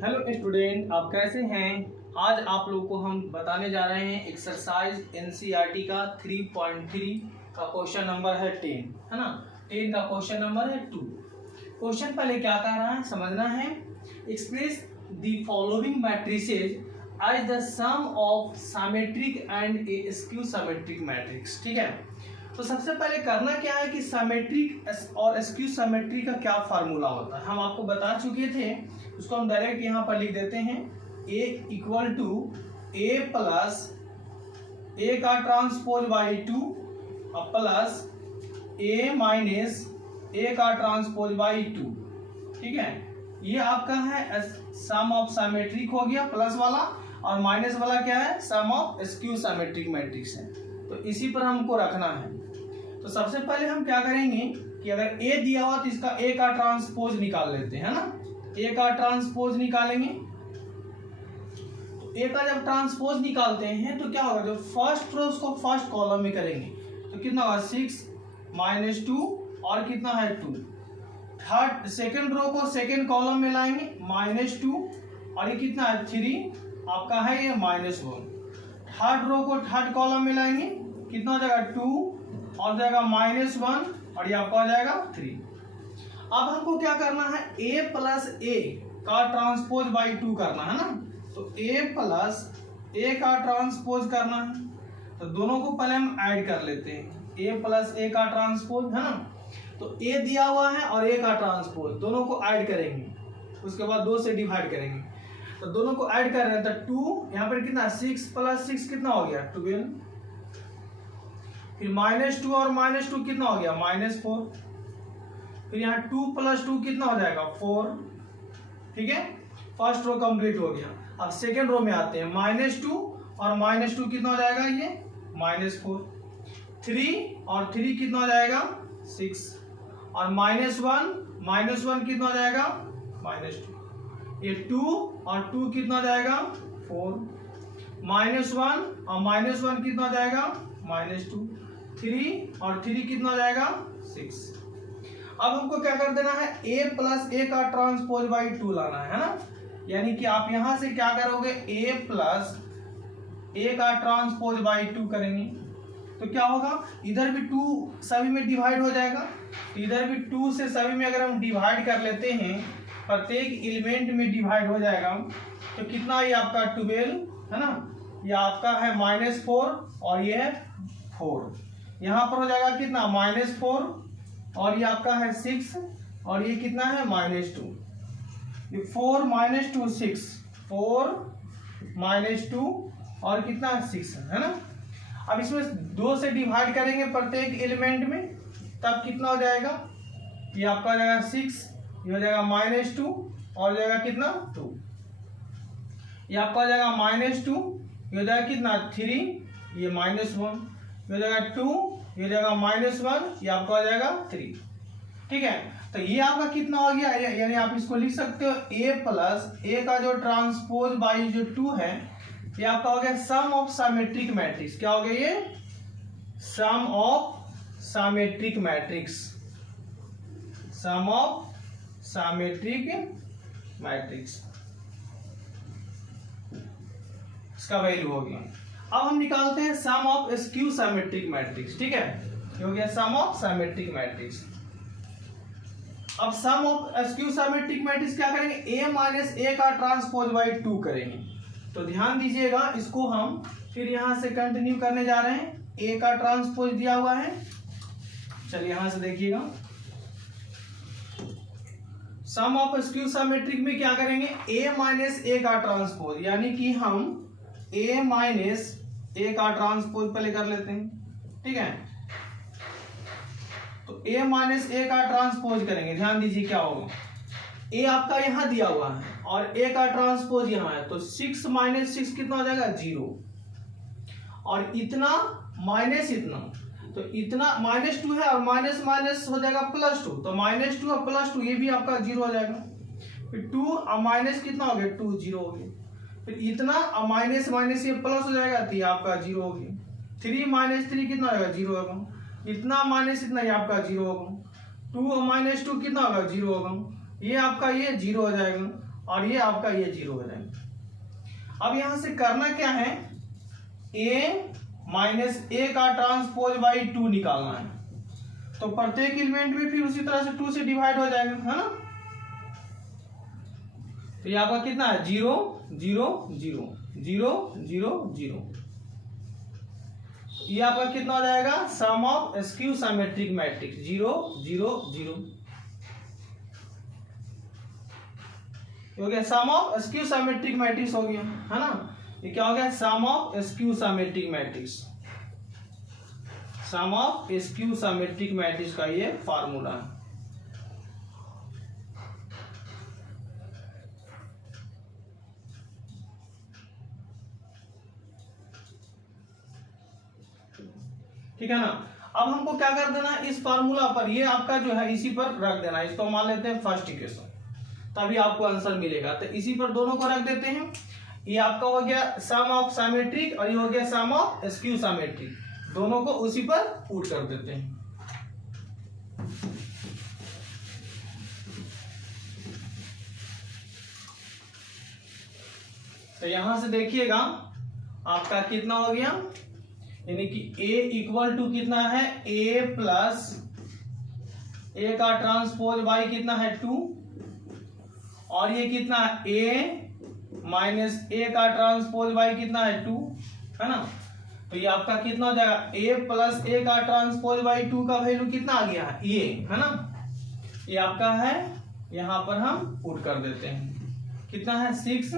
Hello student, आप कैसे हैं। आज आप लोग को हम बताने जा रहे हैं एक्सरसाइज एनसीईआरटी का 3.3 का क्वेश्चन नंबर है 10, है ना। 10 का क्वेश्चन नंबर है 2। क्वेश्चन पहले क्या कह रहा है समझना है। Express the following matrices as the sum of symmetric and a skew symmetric matrix. ठीक है, तो सबसे पहले करना क्या है कि सिमेट्रिक और स्क्यू सिमेट्री का क्या फार्मूला होता है हम आपको बता चुके थे। उसको हम डायरेक्ट यहाँ पर लिख देते हैं। A equal to A plus A का ट्रांसपोज बाई 2 और प्लस A माइनस A का ट्रांसपोज बाई 2। ठीक है, ये आपका है सम ऑफ सिमेट्रिक हो गया प्लस वाला, और माइनस वाला क्या है सम ऑफ स्क्यू सिमेट्रिक मैट्रिक्स है। तो इसी पर हमको रखना है। तो सबसे पहले हम क्या करेंगे कि अगर A दिया हुआ तो इसका A का ट्रांसपोज निकाल लेते हैं, है ना। A का ट्रांसपोज निकालेंगे तो A का जब ट्रांसपोज निकालते हैं तो क्या होगा, जो फर्स्ट रो उसको फर्स्ट कॉलम में करेंगे तो कितना होगा 6 माइनस 2 और कितना है 2। थर्ड सेकंड रो को सेकंड कॉलम में लाएंगे -2 और ये कितना है 3 आपका है ये -1। थर्ड रो को थर्ड कॉलम में लाएंगे कितना हो जाएगा 2 और जाएगा -1 और ये आपका हो जाएगा 3। अब हमको क्या करना है A प्लस A का ट्रांसपोज बाई 2 करना है ना। तो A प्लस A का ट्रांसपोज करना है तो दोनों को पहले हम ऐड कर लेते हैं। A प्लस A का ट्रांसपोज है ना, तो A दिया हुआ है और A का ट्रांसपोज दोनों को ऐड करेंगे, उसके बाद 2 से डिवाइड करेंगे। तो दोनों को ऐड कर रहे हैं तो 2 यहाँ पर कितना 6 प्लस 6 कितना हो गया 12, फिर -2 और -2 कितना हो गया -4, फिर यहाँ 2 प्लस 2 कितना हो जाएगा 4। ठीक है, फर्स्ट रो कंप्लीट हो गया। अब सेकेंड रो में आते हैं -2 और -2 कितना हो जाएगा ये -4, 3 और 3 कितना हो जाएगा 6 और -1 कितना हो जाएगा -2, ये 2 और 2 कितना हो जाएगा 4, -1 और -1 कितना हो जाएगा -2, 3 और 3 कितना हो जाएगा 6। अब हमको क्या कर देना है A प्लस A का ट्रांसपोज बाई 2 लाना है ना। यानी कि आप यहां से क्या करोगे A प्लस A का ट्रांसपोज बाई 2 करेंगे तो क्या होगा, इधर भी 2 सभी में डिवाइड हो जाएगा, इधर भी 2 से सभी में अगर हम डिवाइड कर लेते हैं, प्रत्येक एलिमेंट में डिवाइड हो जाएगा तो कितना ये आपका 12 है ना, ये आपका है -4 और ये है 4। यहाँ पर हो जाएगा कितना -4 और ये आपका है 6 और ये कितना है -2, ये 4 -2 6, 4 -2 और कितना है 6 है ना। अब इसमें 2 से डिवाइड करेंगे प्रत्येक एलिमेंट में तब कितना हो जाएगा, ये आपका हो जाएगा 6, ये हो जाएगा -2 और हो जाएगा कितना 2, ये आपका हो जाएगा -2, ये हो जाएगा कितना 3, ये -1, ये हो जाएगा 2, ये हो जाएगा -1, ये आपका हो जाएगा 3। ठीक है, तो ये आपका कितना हो गया, यानी आप इसको लिख सकते हो A प्लस A का जो ट्रांसपोज बाई जो 2 है ये आपका हो गया सम ऑफ सिमेट्रिक मैट्रिक्स। क्या हो गया ये sum of symmetric matrix, sum of symmetric matrix इसका वैल्यू हो गया। अब हम निकालते हैं sum of skew symmetric matrix. ठीक है, ये हो गया सम ऑफ सिमेट्रिक मैट्रिक्स। अब सम ऑफ स्क्यू सिमेट्रिक मैट्रिक्स क्या करेंगे A माइनस A का ट्रांसपोज बाई 2 करेंगे। तो ध्यान दीजिएगा, इसको हम फिर यहां से कंटिन्यू करने जा रहे हैं। A का ट्रांसपोज दिया हुआ है, चलिए यहां से देखिएगा। सम ऑफ स्क्यू सिमेट्रिक में क्या करेंगे A माइनस A का ट्रांसपोज, यानी कि हम A माइनस A का ट्रांसपोज पहले कर लेते हैं। ठीक है, तो A माइनस A का ट्रांसपोज करेंगे। ध्यान दीजिए क्या होगा, A आपका यहां दिया हुआ है और A का ट्रांसपोज यहां है, तो 6 माइनस 6 कितना हो जाएगा 0 और इतना माइनस इतना, तो इतना -2 है और माइनस माइनस हो जाएगा +2, तो -2 और +2 ये भी आपका 0 हो जाएगा। फिर 2 और माइनस कितना हो गया 2 0 हो गया, फिर इतना और माइनस माइनस ये प्लस हो जाएगा तो ये आपका 0 हो गया। 3 माइनस 3 कितना होगा 0 होगा, इतना माइनस इतना ये आपका 0 होगा। 2 और -2 कितना होगा 0 होगा, ये आपका ये 0 हो जाएगा और ये आपका ये 0 हो जाएगा। अब यहां से करना क्या है, a माइनस ए का ट्रांसपोज बाई 2 निकालना है। तो प्रत्येक एलिमेंट में फिर उसी तरह से 2 से डिवाइड हो जाएगा, है ना। तो ये आपका कितना है 0 0 0 0 0 0। ये आपका कितना हो जाएगा, sum of skew symmetric matrix 0 0 0 हो गया। Sum of skew symmetric matrix हो गया, है ना। ये क्या हो गया, sum of skew symmetric matrix. Sum of skew symmetric matrix का ये फार्मूला है। ठीक है ना। अब हमको क्या कर देना है, इस फार्मूला पर ये आपका जो है इसी पर रख देना है। इसको मान लेते हैं फर्स्ट इक्वेशन, तभी आपको आंसर मिलेगा। तो इसी पर दोनों को रख देते हैं। ये आपका हो गया सम ऑफ सिमेट्रिक और ये हो गया सम ऑफ स्क्यू सिमेट्रिक, दोनों को उसी पर पुट कर देते हैं। तो यहां से देखिएगा आपका कितना हो गया, यानी कि a इक्वल टू कितना है, a प्लस a का ट्रांसपोज बाई कितना है 2, और ये कितना है a माइनस a का ट्रांसपोज बाई कितना है 2, है ना। तो ये आपका कितना हो जाएगा, a प्लस a का ट्रांसपोज बाई 2 का वैल्यू कितना आ गया है, ये है ना। ये आपका है, यहां पर हम पुट कर देते हैं। कितना है 6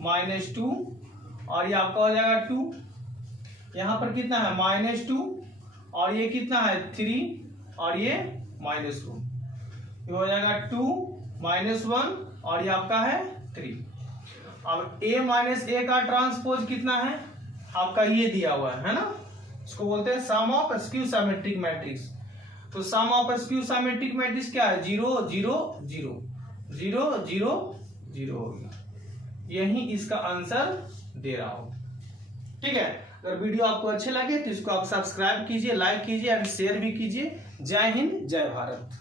माइनस 2, और ये आपका हो जाएगा 2। यहां पर कितना है -2, और ये कितना है 3, और ये -1, ये हो जाएगा 2 -1, और ये आपका है 3। अब a माइनस a का ट्रांसपोज कितना है आपका, ये दिया हुआ है ना। इसको बोलते हैं sum of skew symmetric matrix. तो सम ऑफ स्क्यू सिमेट्रिक मैट्रिक्स क्या है, 0 0 0 0 0 0 हो गया। यही इसका आंसर दे रहा हो। ठीक है। अगर वीडियो आपको अच्छे लगे तो इसको आप सब्सक्राइब कीजिए, लाइक कीजिए और शेयर भी कीजिए। जय हिंद, जय भारत।